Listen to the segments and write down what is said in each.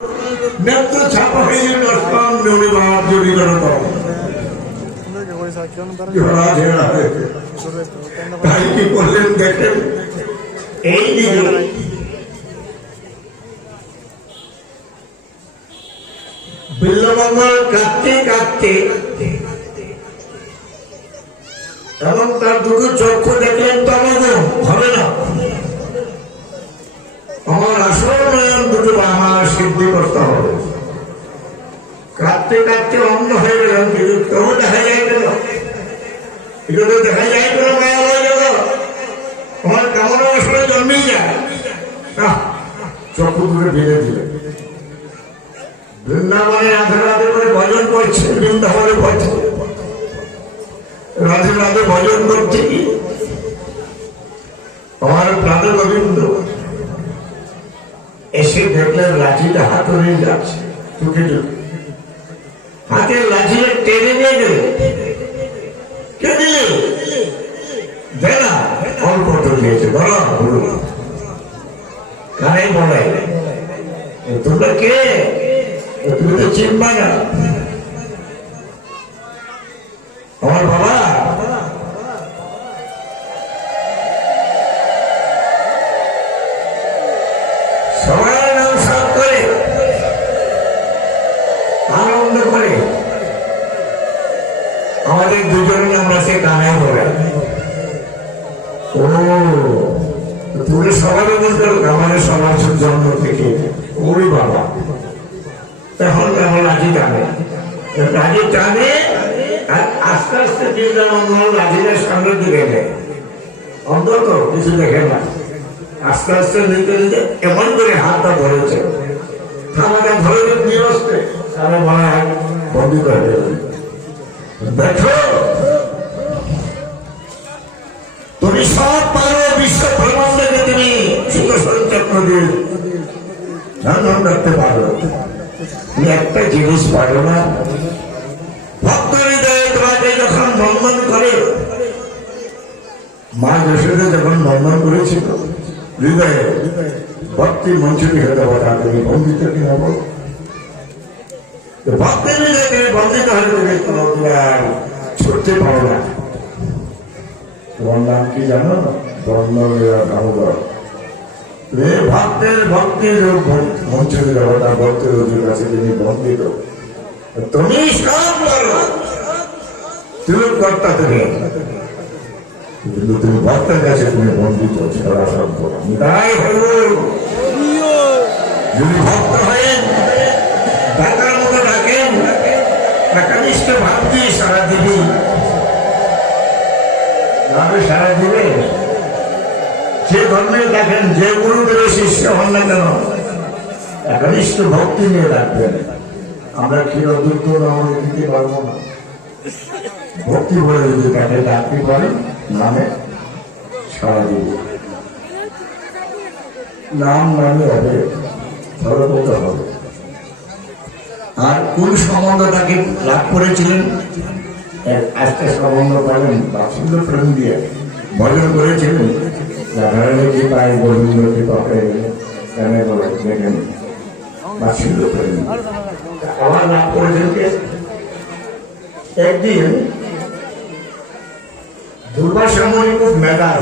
নেত্র ছাপা হয়ে গেল অষ্টম নৌনিবার জড়িত তাই কি করলেন দেখেন, এই দিকে বিল্লমঙ্গল কাঁদতে কাঁদতে এবং তার দুটো চক্ষু দেখলেন তমগম হবে না, আমার আসল নয়ন দুটো আমার সিদ্ধি করতে হবে। কাঁদতে কাঁদতে অন্ধ হয়ে গেলেন, কিন্তু তবু দেখা যায় গেল, এগুলো দেখা যায় গেল, মায়া হয়ে গেল, আমার কামনা আসলে জন্মেই যায়। চক্ষু দুটো ফেলে দিলেন। বৃন্দাবনে আধা রাধে করে ভজন করছে, বৃন্দাবনে করছে রাধে রাধে ভজন করছে কি আমার প্রাণ গোবিন্দ এসে দেখলেন লাঠিটা হাতে নিয়ে যাচ্ছে, চোখে চোখে হাতের লাঠিটা টেনে নিয়ে গেলে কে দিলে দেনা অল্প তো দিয়েছে, বলো কানে বলে তোমরা কে, তুমি তো চিনবা না আমার বাবা। সবাই নাম সাপ করে আনন্দ করে, আমাদের দুজনে আমরা সে কানায় বলে ও তুমি সবাই বলতে আমাদের সবার জন্ম থেকে ওই বাবা। তখন আমার লাঠি টানে, লাঠি টানে আর আস্তে আস্তে বৃন্দাবন লাঠিটার সামনে দিকে নেয়, অন্তত কিছু দেখে না, আস্তে আস্তে নিতে নিতে এমন করে হাতটা ধরেছে, থামাটা ধরে নিয়ে আসতে তারা মনে হয় বন্দি করে দেবে। দেখো তুমি সব পারো, বিশ্ব ব্রহ্মাণ্ডকে তুমি সুদর্শন চক্র দিয়ে ধারণ রাখতে পারো, তুমি একটা জিনিস পারো না, ভক্ত হৃদয়ে তোমাকে যখন বন্ধন করে, মা যশোদা যখন বন্ধন করেছিল হৃদয়ে ভক্তি মঞ্চটি হতে পারে, তুমি বন্দিত কি হব, ভক্তের হৃদয়ে তুমি বন্দিত হলে তুমি ছুটতে পারো না। তোমার নাম কি জানো, বন্ধন দামোদর, ভক্তের ভক্তির মঞ্চটি দেবতা, ভক্তের অজুর কাছে তিনি বন্দিত, তুমি সব বলো, তুমি কর্তা, তুমি কিন্তু তুমি ভক্তের কাছে তুমি বন্দিত ছাড়া সম্ভব তাই হল। যদি ভক্ত হয়েন ডাকার মতো ডাকেন, একানিষ্ঠ ভাব দিয়ে সারা দিবি, সারা দিবে, যে ধর্মে দেখেন, যে গুরুদেবের শিষ্য হন না কেন একনিষ্ঠ ভক্তি নিয়ে রাখবেন। আমরা ক্ষীরদূত নামে দিতে পারবো না, ভক্তি বলে যদি তাকে ডাকতে পারেন নামে সারা দিব, নাম নামে হবে, সর্বত হবে। আর কোন সম্বন্ধ তাকে লাভ করেছিলেন, আজকে সম্বন্ধ পাবেন বাৎসল্য প্রেম দিয়ে ভজন করেছিলেন, রাধারানীকে পায় গোবিন্দকে পাবে কেন বলে দেখেন বাৎসল্য প্রেম আমার লাভ করেছেন কে। একদিন দুর্বাসা মুনি খুব মেধার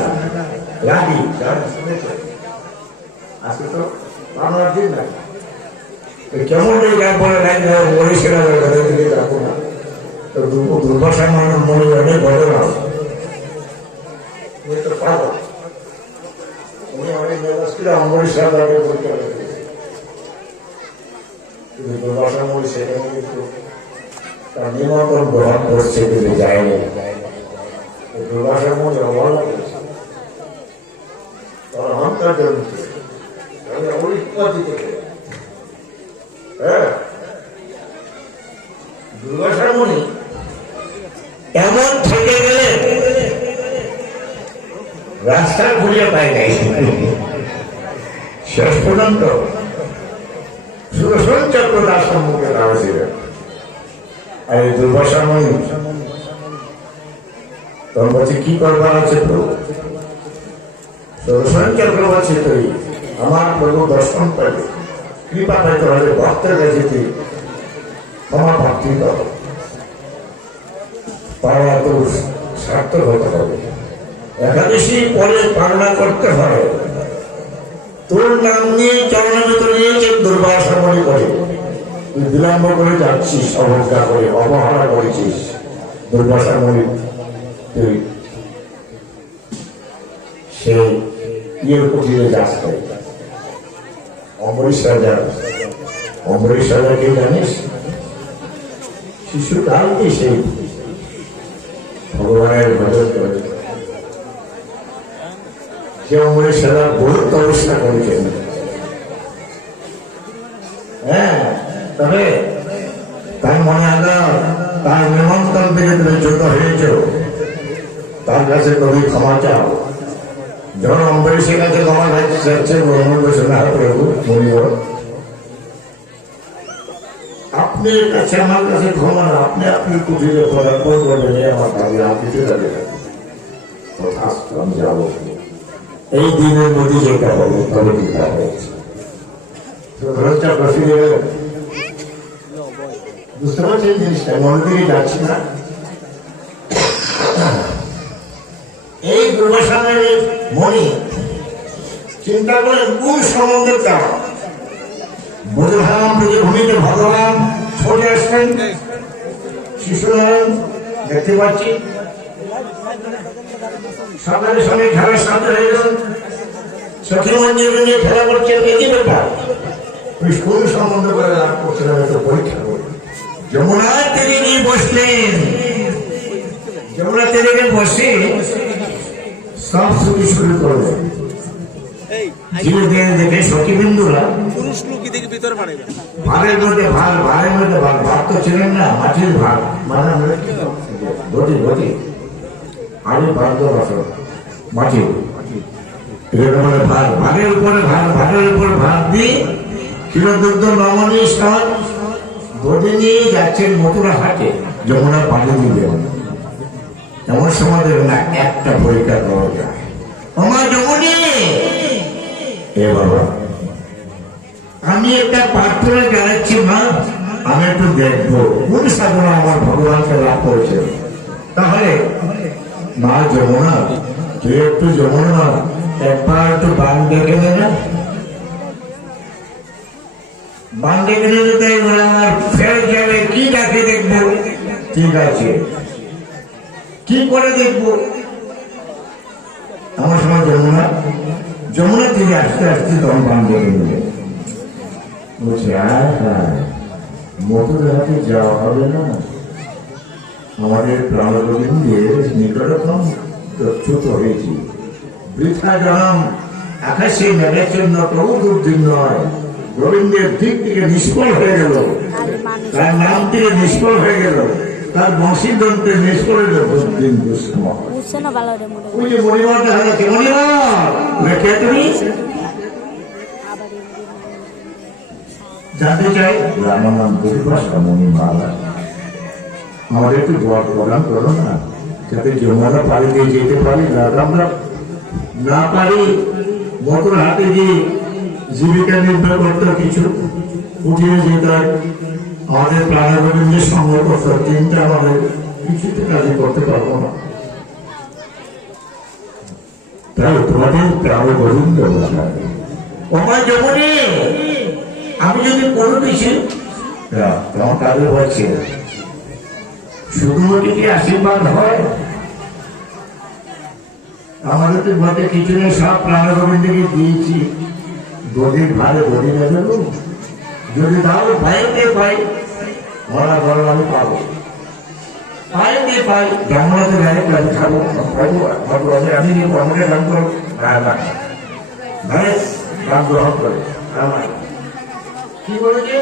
রাগী, আজকে তো আমার দিন না, কেমন বলে মনীষীরা রাখবো না, তো দুর্বাসা মনে অনেক ঘটনা, উনি অনেক মেধাস্ত্রী মনীষা তাকে বলতে পারে, কিন্তু দুর্বাসা মনি সেখানে কিন্তু তার নিমন্ত্রণ গ্রহণ করছে কিন্তু যায়নি। দুর্বাসা মনি অবহেলা করেছে, তার অহংকার জন্মছে, দুর্বাসা মুনি এমন থেকে গেলে রাস্তা খুঁজে পাই নাই, শেষ পর্যন্ত সুদর্শন চক্র তার সম্মুখে দাঁড়িয়েছিলেন। আর এই দুর্বাসা মুনি তোর বলছে কি করবার আছে প্রভু, সুদর্শন চক্র বলছে তুই আমার প্রভু দর্শন পাবে, কৃপা পেতে হলে ভক্তের কাছে ক্ষমা প্রার্থী করো, পাওয়া তো সার্থক হতে হবে। একাদশী পরে পালনা করতে হয়, তোর নাম নিয়ে চরণের ভিতরে নিয়েছে দুর্বাসা মনে করে তুই বিলম্ব করে যাচ্ছিস, অবজ্ঞা করে অবহেলা করেছিস। দুর্বাসা মনে তুই সেই ইয়ের কুটিরে যাস, অমরিশ রাজা। অমরিশ রাজাকে জানিস? শিশু কালকে সেই ভগবানের ভজন করে সে অমরিশ রাজা বহু তপস্যা করেছেন। হ্যাঁ, তবে তার মনে আনা তার নিমন্ত্রণ থেকে তুমি ছোট হয়েছ, তার কাছে তুমি ক্ষমা চাও। যখন অম্বরীশের কাছে ক্ষমা চাচ্ছে প্রভু মনিবর, আপনি কাছে আমার কাছে ক্ষমা না, আপনি আপনি কুটিরে পদার্পণ করবেন আমার দাবি আপনিতে যাবে, আমি যাবো। এই দিনের মধ্যে যেটা হবে তবে দিতে হয়েছে। বুঝতে পারছেন জিনিসটা? মনে থেকে যাচ্ছি না। এই দুর্বাসানের মনি চিন্তা করে কোন সম্বন্ধে চাও বোঝালাম ভূমিতে ভগবান ছড়ে আসছেন। শিশুনারায়ণ দেখতে পাচ্ছি সকালে সঙ্গে খেলার সাথে হয়ে গেল, সখী মঞ্জুর নিয়ে খেলা করছেন। একই ব্যাপার, ওই কোন সম্বন্ধ করে লাভ করছিলাম একটু পরীক্ষা করে। যমুনা তীরে গিয়ে বসলেন, যমুনা তীরে গিয়ে বসে সব ছবি শুরু করলেন। ধীরে ধীরে দেখে সখী বিন্দুরা ভাড়ের মধ্যে ভাড়ের মধ্যে ভাগ তো ছিলেন না, মাটির ভাগ, মানে ঘটি ঘটি আরো ভাগ তো বছর মাটি মানে ভাগ, ভাগের উপরে ভাগ, ভাগের উপরে ভাগ দিয়ে ক্ষীরদুগ্ধ নমনী স্তর ঘটি নিয়ে যাচ্ছেন মথুরা হাটে। যমুনা পানি দিলেন, এমন সময় দেবেন না একটা পরীক্ষা করা যায়। আমার যমুনি, এ বাবা আমি একটা পাত্রে জানাচ্ছি মা, আমি একটু দেখবো কোন সাধনা আমার ভগবানকে লাভ করেছে। তাহলে মা যমুনা, তুই একটু যমুনা একবার একটু বান দেখে নে না, বান দেখে নিলে তাই আমার ফের যাবে। কি ডাকে দেখবো? ঠিক আছে, কি করে দেখবো? আমার সময় যমুনা থেকে আসতে আসতে তখন বান দেখে নিলে বলছে, হ্যাঁ মথুরাতে যাওয়া হবে না, আমাদের প্রাণগোবিন্দের নিকটতম চ্যুত হয়েছি। বৃথা জনম আকাশে মেঘের জন্য তবু দুর্দিন নয়, গোবিন্দের দিক থেকে নিষ্ফল হয়ে গেল, তার নাম থেকে নিষ্ফল হয়ে গেল, তার বংশীদন্তে নিষ্ফল হয়ে গেল। দুর্দিন দুঃসময় ওই যে মণিমার দেখা যাচ্ছে, মণিমার রেখে তুমি জানতে চাই আমার নাম দুর্বাসা মণিমালা, আমাদের একটু প্রদান করো না, যাতে যমুনা পাড়ি দিয়ে যেতে পারি। আমরা না পারি মথুরা হাটে গিয়ে জীবিকা নির্ভর করতে, কিছু উঠিয়ে যেতে হয়, আমাদের প্রাণগোবিন্দের সঙ্গ করতে, চিন্তা আমাদের কিছুতে কাজে করতে পারবো না। তাই তোমাদের প্রাণগোবিন্দ আমার যমুনি, আমি যদি কোনো কিছু তোমার কাজে বলছি শুধু যদি আশীর্বাদ হয়, আমাদের তো ঘটে কিছু নেই, সব প্রাণগোবিন্দকে দিয়েছি, গদির ভারে গদি নেবে। যদি দাও পাইতে পাই, মরা বড় আমি পাবো, পাইতে পাই ব্রাহ্মণতে গায়ে আমি খাবো, আমি আমাকে দান করো, দান গ্রহণ করে। কি বলেছে?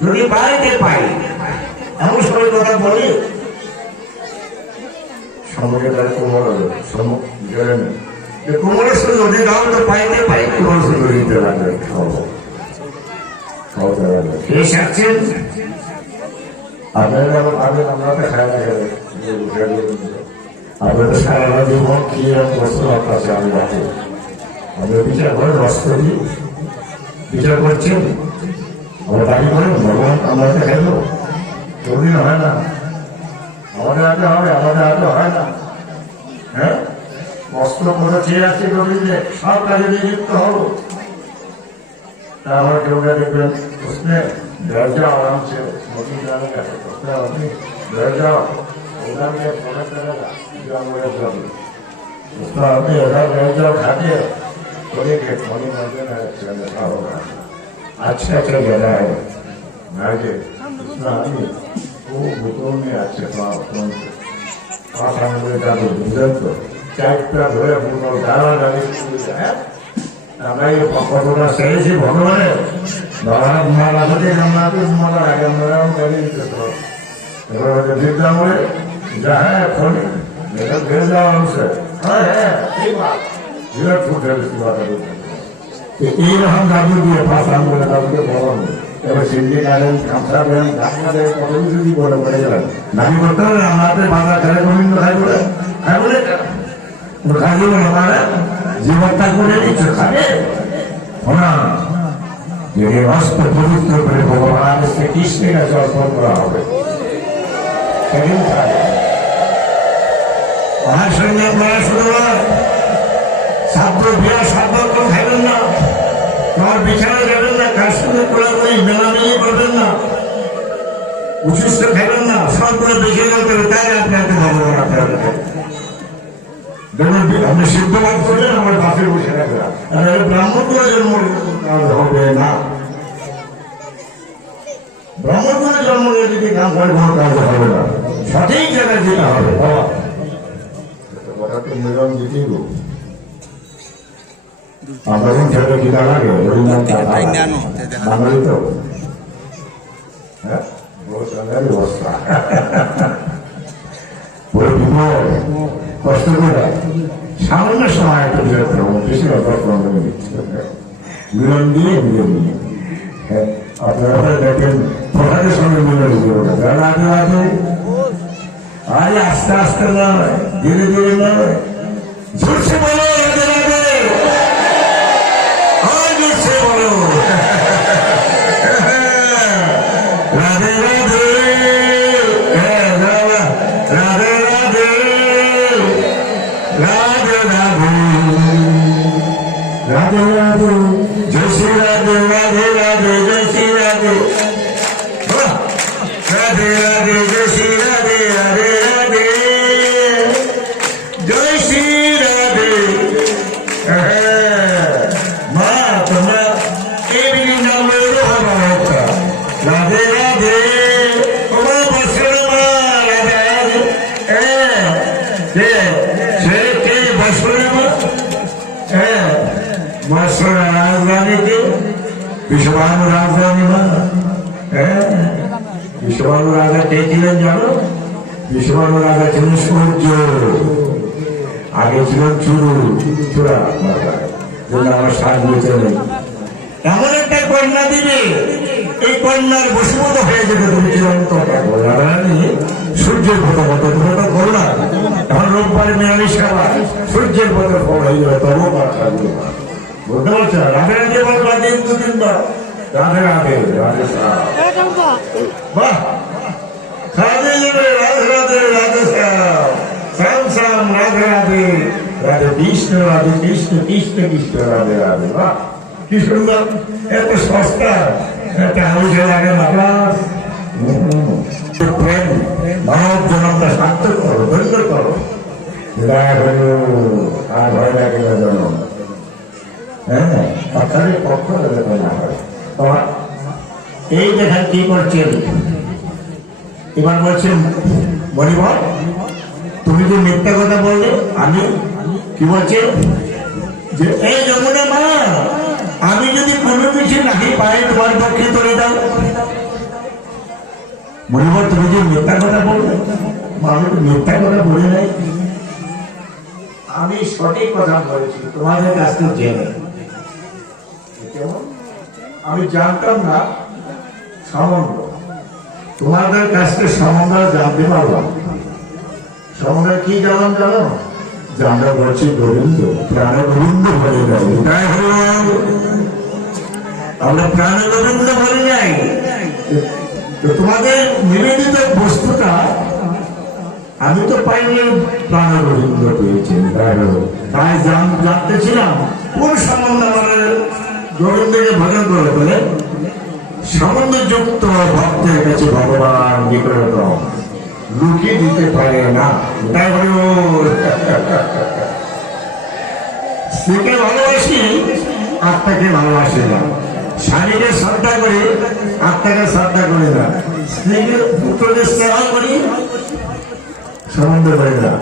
যদি পাইতে পাই, এমন সবাই কথা বলে সঙ্গে তার কোমর কোমরের সঙ্গে যদি দাও তো পাইতে পাই, কোমরের সঙ্গে দিতে লাগবে, খাওয়াবো খাওয়াতে লাগবে। কে সারছেন আপনারা? আমরা তো খাই না, আপনারা তো সারা জীবন কি বস্তু আপনার আমি রাখি, আমরা বিচার করে রস করি, বিচার করছেন, আমরা দাবি করেন ভগবান আমরা খাইল, কোনদিন হয় না, আমাদের হাতে হবে, আমাদের হাতে হয় না। হ্যাঁ, কষ্ট করে চেয়ে আছে রবীন্দ্র সব কাজে নিযুক্ত হবো। তারপর কেউ দেখবেন उसने बैठ जाओ आराम से, मोदी जाने का उसने अपनी बैठ जाओ उधर में फोन करेगा जो मेरे सब उसका अपने उधर बैठ जाओ खाते थोड़ी के फोनी मजे में चलता होगा। अच्छा अच्छा जगह है नाजे उसमें आदमी वो भूतों में अच्छे फोन से पास आने का तो गुजर तो चाय पूरा धोए भूतों डाला डाली है। আমরা এই কতটা চেয়েছি ভগবানের ধরা মারা যদি আমরা মারা আগে আমরা মেরে দিতে এবার দিতাম বলে যা হ্যাঁ ফোনে এটা ভেজে দেওয়া হচ্ছে হ্যাঁ হ্যাঁ ঠিক বাত বিরাট ফুটে দিচ্ছি কথা এইরকম দাবি দিয়ে পাঁচ আঙ্গুলে দাবিকে বলুন। এবার সিন্ডি গাড়েন গামছা দেন ঢাকা দেন কত কিছু দিয়ে বলে পড়ে গেলেন দাবি করতে হবে আমাদের বাজার খেলে গোবিন্দ খাই বলে খাই বলে খাই বলে মানে জীবনটা করে নিচ্ছে খাবে না যে অস্ত্র পবিত্র করে ভগবান শ্রীকৃষ্ণের কাছে অর্পণ করা হবে সেদিন খাবে। আমার সঙ্গে আপনারা শুধু ছাত্র বিয়া সাব্যত খাবেন না, তোমার বিছানা যাবেন না, কার সঙ্গে কোলাকুলি মেলামেলি করবেন না, উচ্ছিষ্ট খাবেন না, সবগুলো বেঁচে গেতে হবে। তাই আপনাকে ভগবান আপনার আপনি সিদ্ধবাদ করলেন আমার পাশে বসে রাখলাম ব্রাহ্মণ করে জন্ম হবে না, ব্রাহ্মণ করে জন্ম নিয়ে যদি কাম করে কোনো কাজ হবে না, সঠিক জায়গায় যেতে হবে। কথাটি মিলন জিতেই আমরা যখন ছেলে গীতা লাগে বাঙালি তো হ্যাঁ অবস্থা কষ্ট করে সামান্য সময় একটা বেশি মিলন দিয়ে মিলন নিয়ে আপনারা দেখেন প্রধানের সঙ্গে মিলন দিয়ে রাধে রাধে আজ আস্তে আস্তে নয় ধীরে ধীরে নয় জোরসে বলো রাধে রাধে জোরসে বলো রাধে রাধে রাধে রাধে রাধে রাধে রাধে রাধে জয় শ্রী রাধে রাধে রাধে জয় শ্রী রাধে রাধে রাধে জয় শ্রী রাধে রাধে রাধে জয় শ্রী রাধে। মা তোমরা এই বিধি নাম রাধে রাধে তোমার বছর মা রাধে রাধে সে কে বছর বছর রাজধানী কে বিশ্বভানু রাজধানী মা বিশ্বভানু রাজা কে ছিলেন জানো? বিশ্বভানু রাজা ছিলেন সূর্য, আগে ছিলেন চূড়া আমার সাজ বেঁচে নেই। এমন একটা কন্যা দিবে এই কন্যার বসুমত হয়ে যেতে তুমি চিরন্ত সূর্যের পথে মতো তুমি তো করো না। এখন রোববারে নিরামিষ খাবার সূর্যের পথে ফল হয়ে যাবে তবু বুঝতে পারছো? রাধে রাধে বলবা দিন দু তিনবার রাধে রাধে রাধে বাহ রাধে রাধে রাধে রাধে শ্যাম শ্যাম রাধে রাধে রাধে কৃষ্ণ রাধে কৃষ্ণ কৃষ্ণ কৃষ্ণ রাধে রাধে বাহ কি সুন্দর, এত সস্তা, এত আলোচনা লাগে না। প্রেম মানব জনমটা সার্থক করো, ধন্য করো, আর ভয় লাগে না জন্ম। হ্যাঁ অর্থাৎ পক্ষ না হয়। এই দেখেন কি করছেন এবার বলছেন মণিবর তুমি যে মিথ্যা কথা বললে আমি কি বলছি যে এই যমুনা মা আমি যদি কোনো কিছু নাকি পাই তোমার পক্ষে তুলে দাও। মণিবর তুমি যে মিথ্যা কথা বললে আমি তো মিথ্যা কথা বলি নাই, আমি সঠিক কথা বলেছি তোমাদের কাছ থেকে জেনে। আমি জানতাম না সম্বন্ধ, তোমাদের কাছ থেকে সম্বন্ধ জানতে পারলাম। সম্বন্ধ কি জানান জানো? যে আমরা বলছি গোবিন্দ প্রাণ গোবিন্দ হয়ে গেল, আমরা প্রাণ গোবিন্দ বলে যাই। তো তোমাদের নিবেদিত বস্তুটা আমি তো পাইনি, প্রাণ গোবিন্দ পেয়েছেন। তাই জানতেছিলাম কোন সম্বন্ধ আমার গোবিন্দকে ভজন করে বলে সম্বন্ধযুক্ত ভক্তের কাছে ভগবান নিকটতম, লুকিয়ে দিতে পারে না। তাই স্ত্রীকে ভালোবাসি, আত্মাকে ভালোবাসি না। স্বামীকে শ্রদ্ধা করি, আত্মাকে শ্রদ্ধা করি না। স্ত্রীকে পুত্রকে স্নেহ করি, সম্বন্ধ করি না।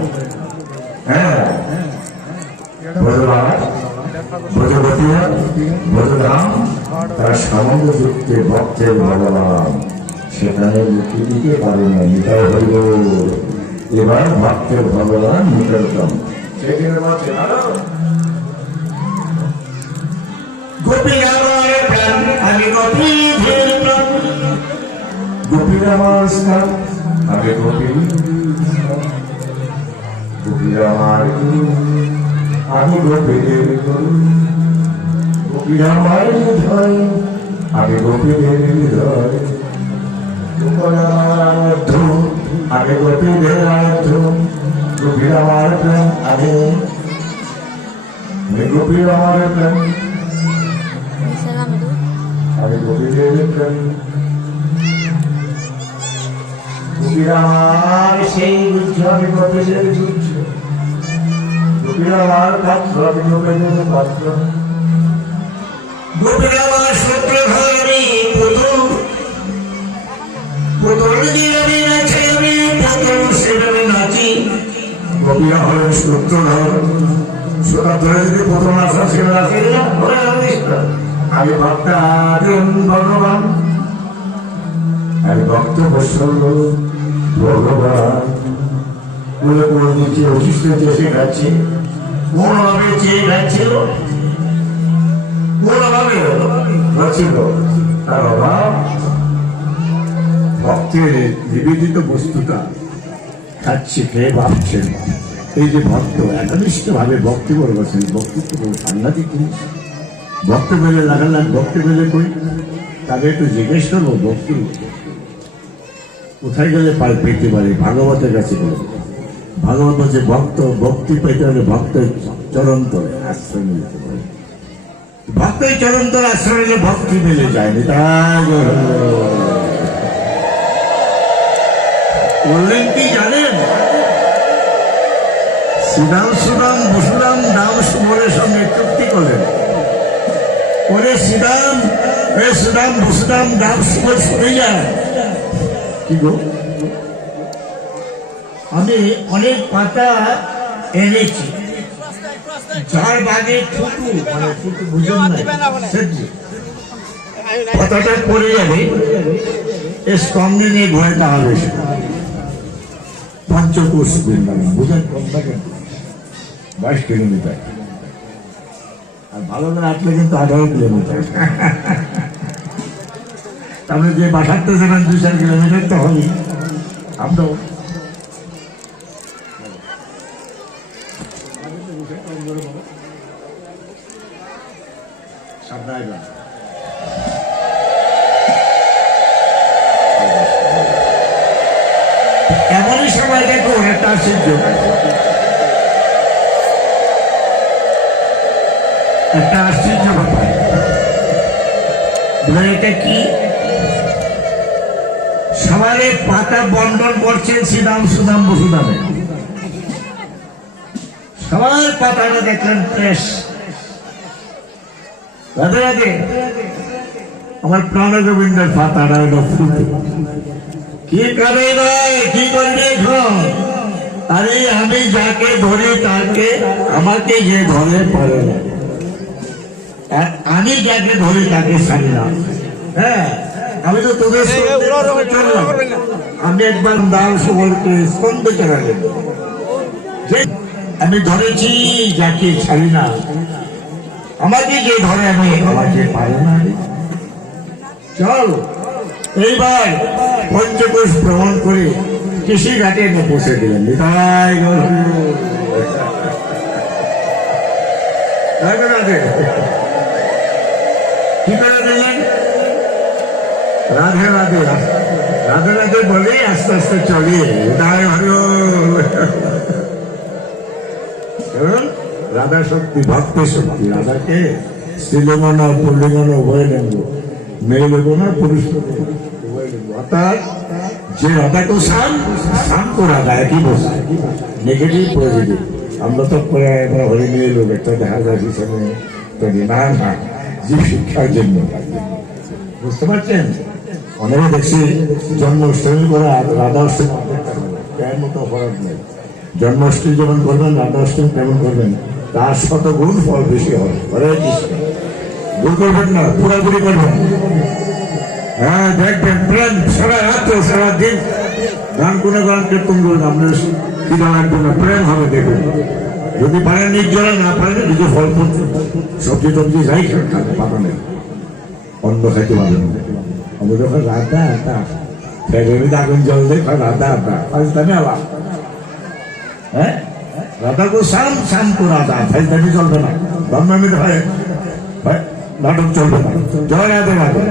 হ্যাঁ, ভগবান ভগবতী ভগধাম তার সম্বন্ধ যুক্তে ভক্তের ভগবান সেখানে লুকিয়ে দিতে পারে না। নিতাই হইল এবার ভক্তের ভগবান নিকটতম। গোপী আমার প্রাণ, আমি গোপী প্রাণ, গোপী আমার স্থান, আমি গোপী, গোপী আমার আমি গোপীদের গুরু, গোপী আমার হৃদয়, আমি গোপীদের হৃদয়, গোপী আমার আরাধ্য, আমি গোপীদের আরাধ্য, গোপী আমার প্রেম, আমি গোপী আমার প্রেম, আমি গোপীদের প্রেম, গোপী আমার সেই বুঝ, আমি গোপীদের বুঝ, গোপী আমার পাত্র, আমি গোপীদের পাত্র, গোপী আমার সূত্রধারী পুতুল, পুতুল দিয়ে আমি নাচি, আমি পুতুল সেভাবে নাচি। গোপী আমার সূত্রধর, সুতরাং ধরে যদি পুতুল নাচা সেটা নাচি না, আমি ভক্তাধীন ভগবান, আমি ভক্ত বৎসল ভগবান। বলে কোন দিচ্ছে অসুস্থ চেষে গেছে, কোনভাবে চেয়ে গেছিল, কোনভাবে হচ্ছিল তার অভাব। ভক্তের নিবেদিত বস্তুটা খাচ্ছে, খেয়ে ভাবছেন। এই যে ভক্ত একনিষ্ঠ ভাবে ভক্তি করবেন, ভক্তিত্ব বড় সাংঘাতিক জিনিস। ভক্ত পেলে লাগালাম, ভক্তি পেলে কই, তাদের একটু জিজ্ঞেস করবো ভক্তি কোথায় গেলে পেতে পারে। ভাগবতের কাছে গেলে ভাগবত হচ্ছে ভক্ত, ভক্তি পেতে হলে ভক্তের চরন্তরে আশ্রয় নিতে পারে। ভক্তের চরন্তরে আশ্রয় নিলে ভক্তি মিলে যায়নি। তাই বললেন কি জানেন, শ্রীরাম সুরাম বসুরাম দাম সুমরের সঙ্গে চুক্তি করলেন। ওরে শ্রীরাম, হে শ্রীরাম বসুরাম দাম সুমর শুনে যায় কি গো, আমি অনেক পাতা এনেছি, যার বাগে ফুটু, মানে ফুটু বুঝুন না, পাতাটা পড়ে যাবে, এর সঙ্গে নিয়ে ঘোরাতে হবে। পঞ্চকোষ বৃন্দাবন বুঝেন, কম থাকে 22 কিলোমিটার, আর ভালো না হাঁটলে কিন্তু 18 কিলোমিটার। তাহলে যে বাসাতে যাবেন 2-4 কিলোমিটার তো হবেই। আমরাও এমনই সময় দেখো একটা আশ্চর্য, একটা আশ্চর্য ব্যাপার। এটা কি, সবাই পাতা বন্টন করছেন শ্রীরাম সুদাম বসুদামে, সবার পাতাটা দেখলেন প্রেস। রাধে রাধে, আমার প্রাণ গোবিন্দের পাতাটা হলো ফুটে। কি করে নয়, কি করবে এখন? আরে আমি যাকে ধরি তাকে, আমাকে যে ধরে পারে না, আমি যাকে ধরি তাকে ছাড়ি না। হ্যাঁ, আমি তো তোদের চললাম, আমি একবার দাম সুবলকে স্কন্ধ চালালেন, আমি ধরেছি যাকে ছাড়ি না, আমাকে যে ধরে আমি আমাকে পারে না। চল এইবার পঞ্চকোষ ভ্রমণ করে কৃষি ঘাটে এনে পৌঁছে দিলেন। কি করে দিলেন? রাধে রাধে রাধে রাধে বলেই আস্তে আস্তে চলিয়ে তাই হলো রাধা শক্তি, ভক্ত শক্তি। রাধাকে স্ত্রীলিঙ্গ না পুল্লিঙ্গ না উভয় লিঙ্গ, মেয়ে লিঙ্গ না পুরুষ উভয় লিঙ্গ। অর্থাৎ যে রাধাকে শান্ত রাধা একই বোঝায়, নেগেটিভ পজিটিভ। আমরা তো হরি মেয়ে লোক একটা দেখা যায় হিসাবে না না, যে শিক্ষার জন্য। বুঝতে পারছেন? অনেকে দেখছি জন্মাষ্টমী করে রাধা অষ্টমী প্রায় মতো অপরাধ নেই। জন্মাষ্টমী যেমন করবেন, রাধা অষ্টমী তেমন করবেন, তার 100 গুণ ফল বেশি হবে। ভুল করবেন না, পুরাপুরি করবেন। হ্যাঁ, দেখবেন প্রেম সারা রাত সারা দিন গান কোনে গান কীর্তন করবেন, আপনার কি লাগবে না, প্রেম হবে। দেখবেন যদি পারেন নির্জলা, না পারেন কিছু ফল করতে সবজি টবজি যাই খান, পাতা নেই, অন্য খাইতে পারবেন না। আমরা যখন রাধা আটা ফ্যাক্টরিতে আগুন জল দেয়, রাধা আটা ফাইজদামি আবার। হ্যাঁ, রাধা কো শাম কো রাধা, ফাইজদামি চলবে না, ব্রহ্মামিত হয় নাটক চলবে না। জয় রাধে রাধে।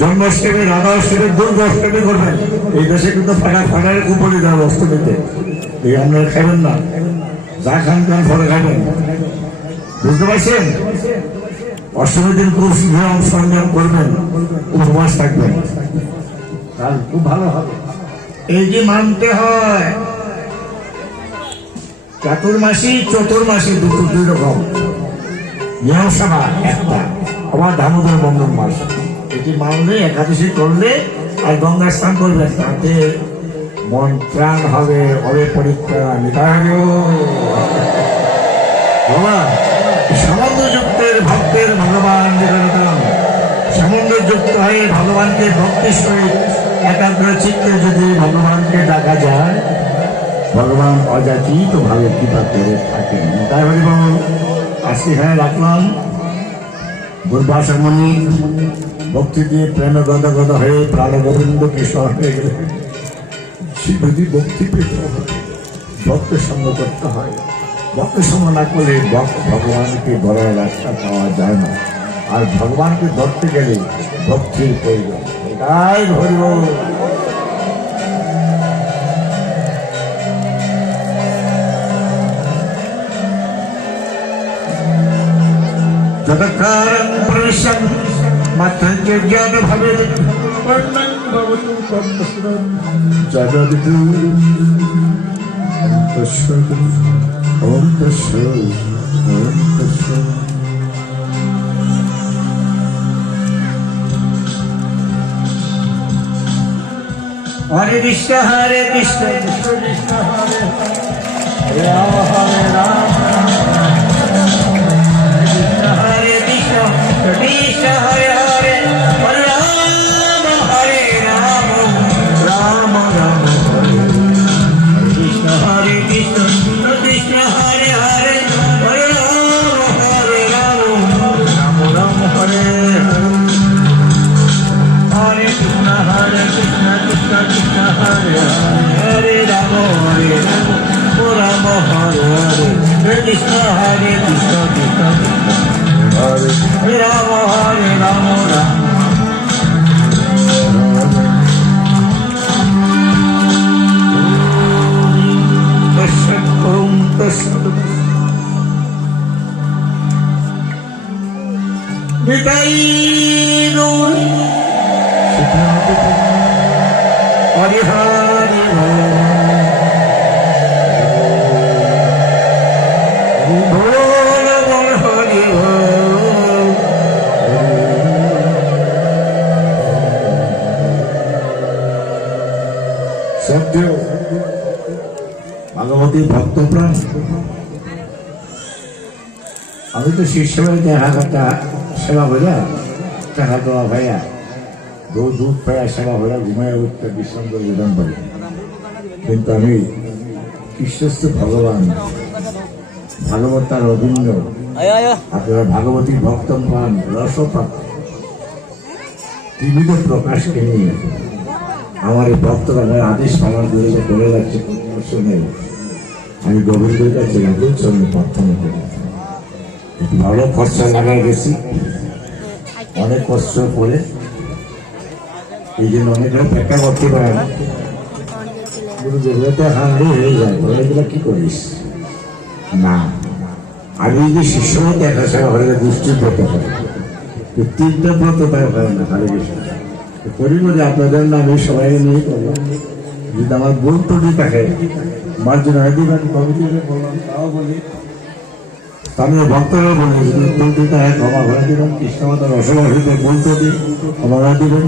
জন্মাষ্টমী, রাধা অষ্টমী, দুর্গা অষ্টমী করবেন। এই দেশে কিন্তু ফাটার উপরে দেওয়া অষ্টমীতে এই আপনারা খাবেন না, যা খান খান ফলে খাবেন। বুঝতে পারছেন? অষ্টমীর দিন খুব নিয়ম সংযম করবেন, উপবাস থাকবেন, তার খুব ভালো হবে। এই যে মানতে হয় চতুর্মাসী দুই রকম নিয়ম সভা, একটা আবার দামোদর বন্ধন মাস। এটি মানলে, একাদশী করলে আর গঙ্গা স্নান করবেন, তাতে মন প্রাণ হবে, হবে পরিত্রাণ। বাবা সামঞ্জস্যযুক্তের ভক্তের ভগবান নিবেদন, সামঞ্জস্যযুক্ত হয়ে ভগবানকে ভক্তির সহিত একাগ্র চিত্তে যদি ভগবানকে ডাকা যায়, ভগবান অযাচিত ভাবে কৃপা করে থাকেন। তাই হরিব আজকে এখানে রাখলাম। দুর্বাসমণি ভক্তি দিয়ে প্রেমে গদ হয়ে প্রাণ গোবিন্দ কিশোর হয়ে গেলে, যদি ভক্তি পেতে হয় ভক্তের সঙ্গ করতে হয়। ভক্তের সঙ্গ না করলে ভগবানকে ধরার রাস্তা পাওয়া যায় না। আর ভগবানকে ধরতে গেলে ভক্তির প্রয়োজন। এটাই ধরব। যতকারং প্রশং মাত্র জ্ঞান ভাবে পূর্ণং ভবতু সম্পূর্ণং জগদ্গু ওম তস্মৈৎ ওম তস্মৈৎ। হরে কৃষ্ণ হরে কৃষ্ণ কৃষ্ণ কৃষ্ণ হরে হরে হরে রাম হরে কৃষ্ণ কৃষ্ণ হরে হরে হরে রাম রাম রাম হরে কৃষ্ণ হরে কৃষ্ণ কৃষ্ণ হরে হরে হরে রাম রাম রাম হরে হরে কৃষ্ণ কৃষ্ণ কৃষ্ণ হরে হরে রাম রাম হরে হরে কৃষ্ণ হরে কৃষ্ণ কৃষ্ণ হরে রাম রাম ওম তস্মৈৎ। নিতাই গৌর হরি হরি বল বল হরি সত্য ভগবতী ভক্তপ্রাণ। আমি তো শিষ্যবাড়ি দেখা সেবা হইয়া টাকা দেওয়া ভাইয়া দুধ পায়া সেবা হইয়া ঘুমায় উঠতে বিশ্রাম করে বিধান পারি। কিন্তু আমি কৃষ্ণস্থ ভগবান, ভাগবতার অভিন্ন, আপনারা ভাগবতী ভক্ত প্রাণ রসপ্রাপ্ত ত্রিবিধ প্রকাশকে নিয়ে আমার এই ভক্তরা আদেশ পালন করে যাচ্ছে। শুনে আমি গোবিন্দের কাছে প্রার্থনা করি। একটু ভালো খরচা লাগাই গেছি, অনেক কষ্ট করে এই জন্য অনেকটা দেখা করতে পারে না, কিন্তু যেগুলোতে হাঁড়ি হয়ে যায় ওগুলো কি করিস না। আমি যদি শিষ্যরা দেখাশোনা হলে দুষ্টির ব্রত হয়, তিনটা ব্রত তাই হয় না হারে বেশি করিব যে আপনাদের নামে সবাই নিয়ে করলাম। যদি আমার ভুল ত্রুটি থাকে মার্জনা দিবেন, কমিটিকে বললাম তাও বলি, আমি ভক্তরা বলি যদি ভুল ত্রুটি হয় ক্ষমা করে দিবেন। কৃষ্ণমাতার অসমাসিতে ভুল ত্রুটি ক্ষমা করে দিবেন।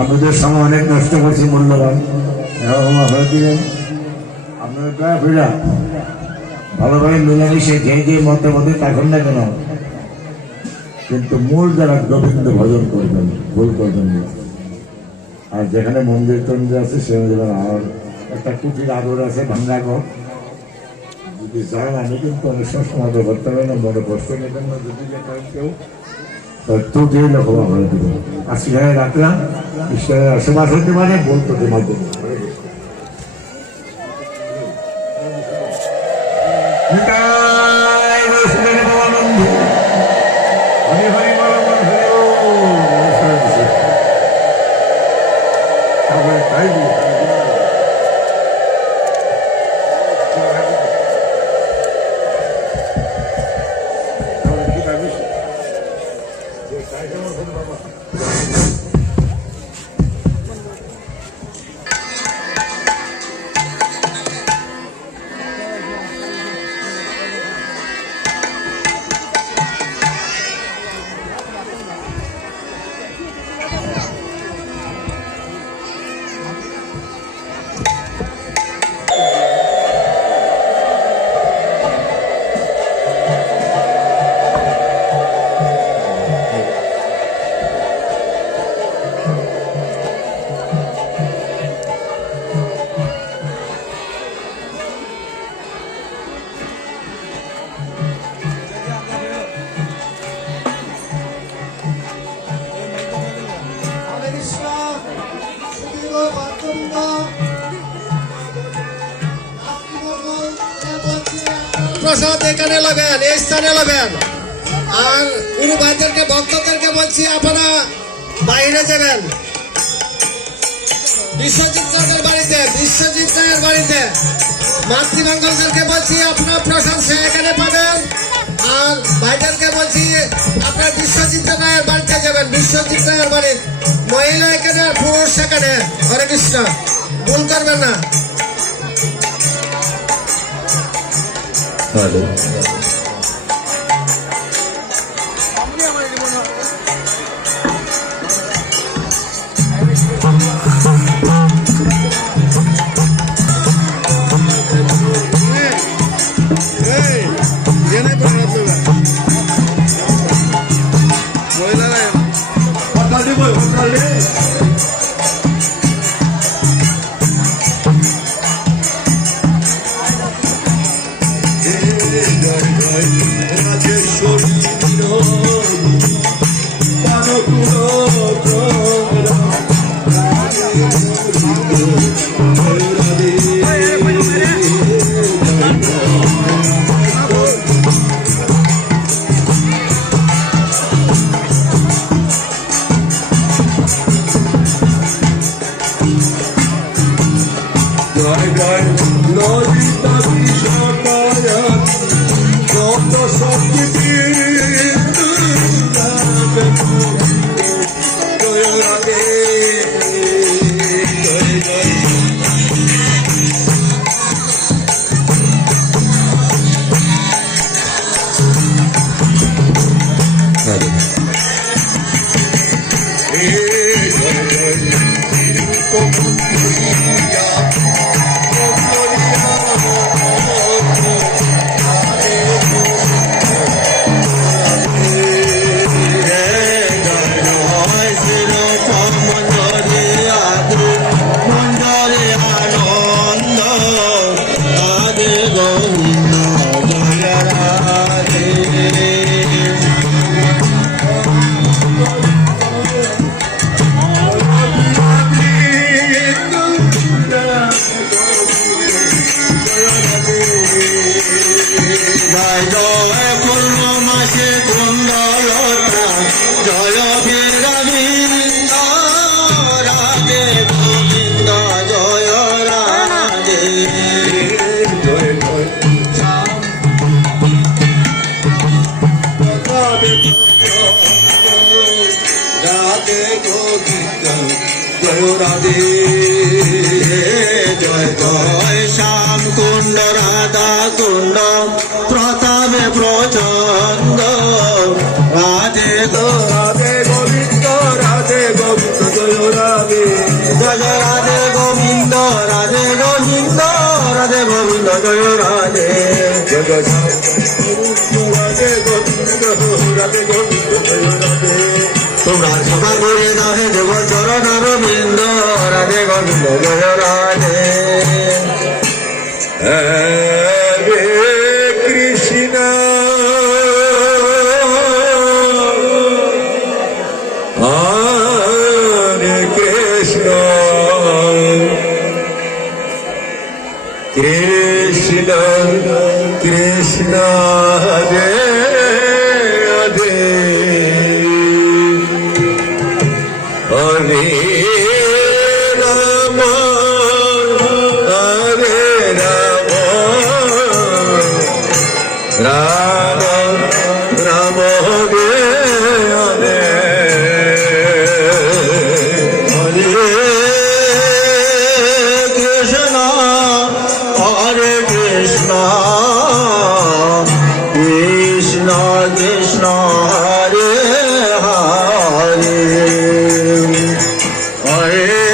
আপনাদের সময় অনেক নষ্ট করছি মূল্যবান, ক্ষমা করে দিবেন। আপনারা দয়া ফিরা ভালোভাবে মিলামিশে যে যে মতে মতে থাকুন না কেন, কিন্তু মূল যারা গোবিন্দ ভজন করবেন, ভুল করবেন না। আর যেখানে মন্দির টন্দির আছে সেখানে আর একটা কুটির আদর আছে ভাঙ্গা ঘর, যদি যান আমি কিন্তু অনেক সময় সমাধান করতে পারি না, মনে কষ্ট নেবেন না। যদি কেউ ত্রুটি হলে ক্ষমা করে দেবেন। আজকে রাখলাম, ঈশ্বরের আশীর্বাদ হতে পারে বলতো মাধ্যমে। প্রসাদ এখানে নেবেন, এই স্থানে নেবেন। আর গুরু ভাইদেরকে ভক্তদেরকে বলছি আপনারা বাইরে যাবেন। বিশ্বজিৎ রায়ের বাড়িতে, বিশ্বজিৎ রায়ের বাড়িতে মাতৃমঙ্গলদেরকে বলছি আপনারা প্রসাদ সে এখানে পাবেন। আর ভাইদেরকে বলছি আপনারা বিশ্বজিৎ রায়ের বাড়িতে যাবেন, বিশ্বজিৎ রায়ের বাড়ি। মহিলা এখানে আর পুরুষ সেখানে। হরে কৃষ্ণ, ভুল করবেন না। জয় রাধে জয় জয় শ্যাম কুণ্ড রাধা কুণ্ড প্রতাপে প্রচন্ড রাধে রাধে গোবিন্দ রাধে গোবিন্দ জয় রাধে জয় রাধে গোবিন্দ রাধে গোবিন্দ রাধে গোবিন্দ জয় রাধে জয় জয় রাধে গোবিন্দ রাধে গোবিন্দ জয় রাধে তোমরা সভা করে রাধে দেব চরণ গোবিন্দ রাধে গোবিন্দ জয় রাধে হরে কৃষ্ণ হরে কৃষ্ণ কৃষ্ণ কৃষ্ণ হরে হরে হরে রাম হরে রাম রাম রাম হরে হরে হরে কৃষ্ণ হরে কৃষ্ণ কৃষ্ণ কৃষ্ণ হরে হরে হরে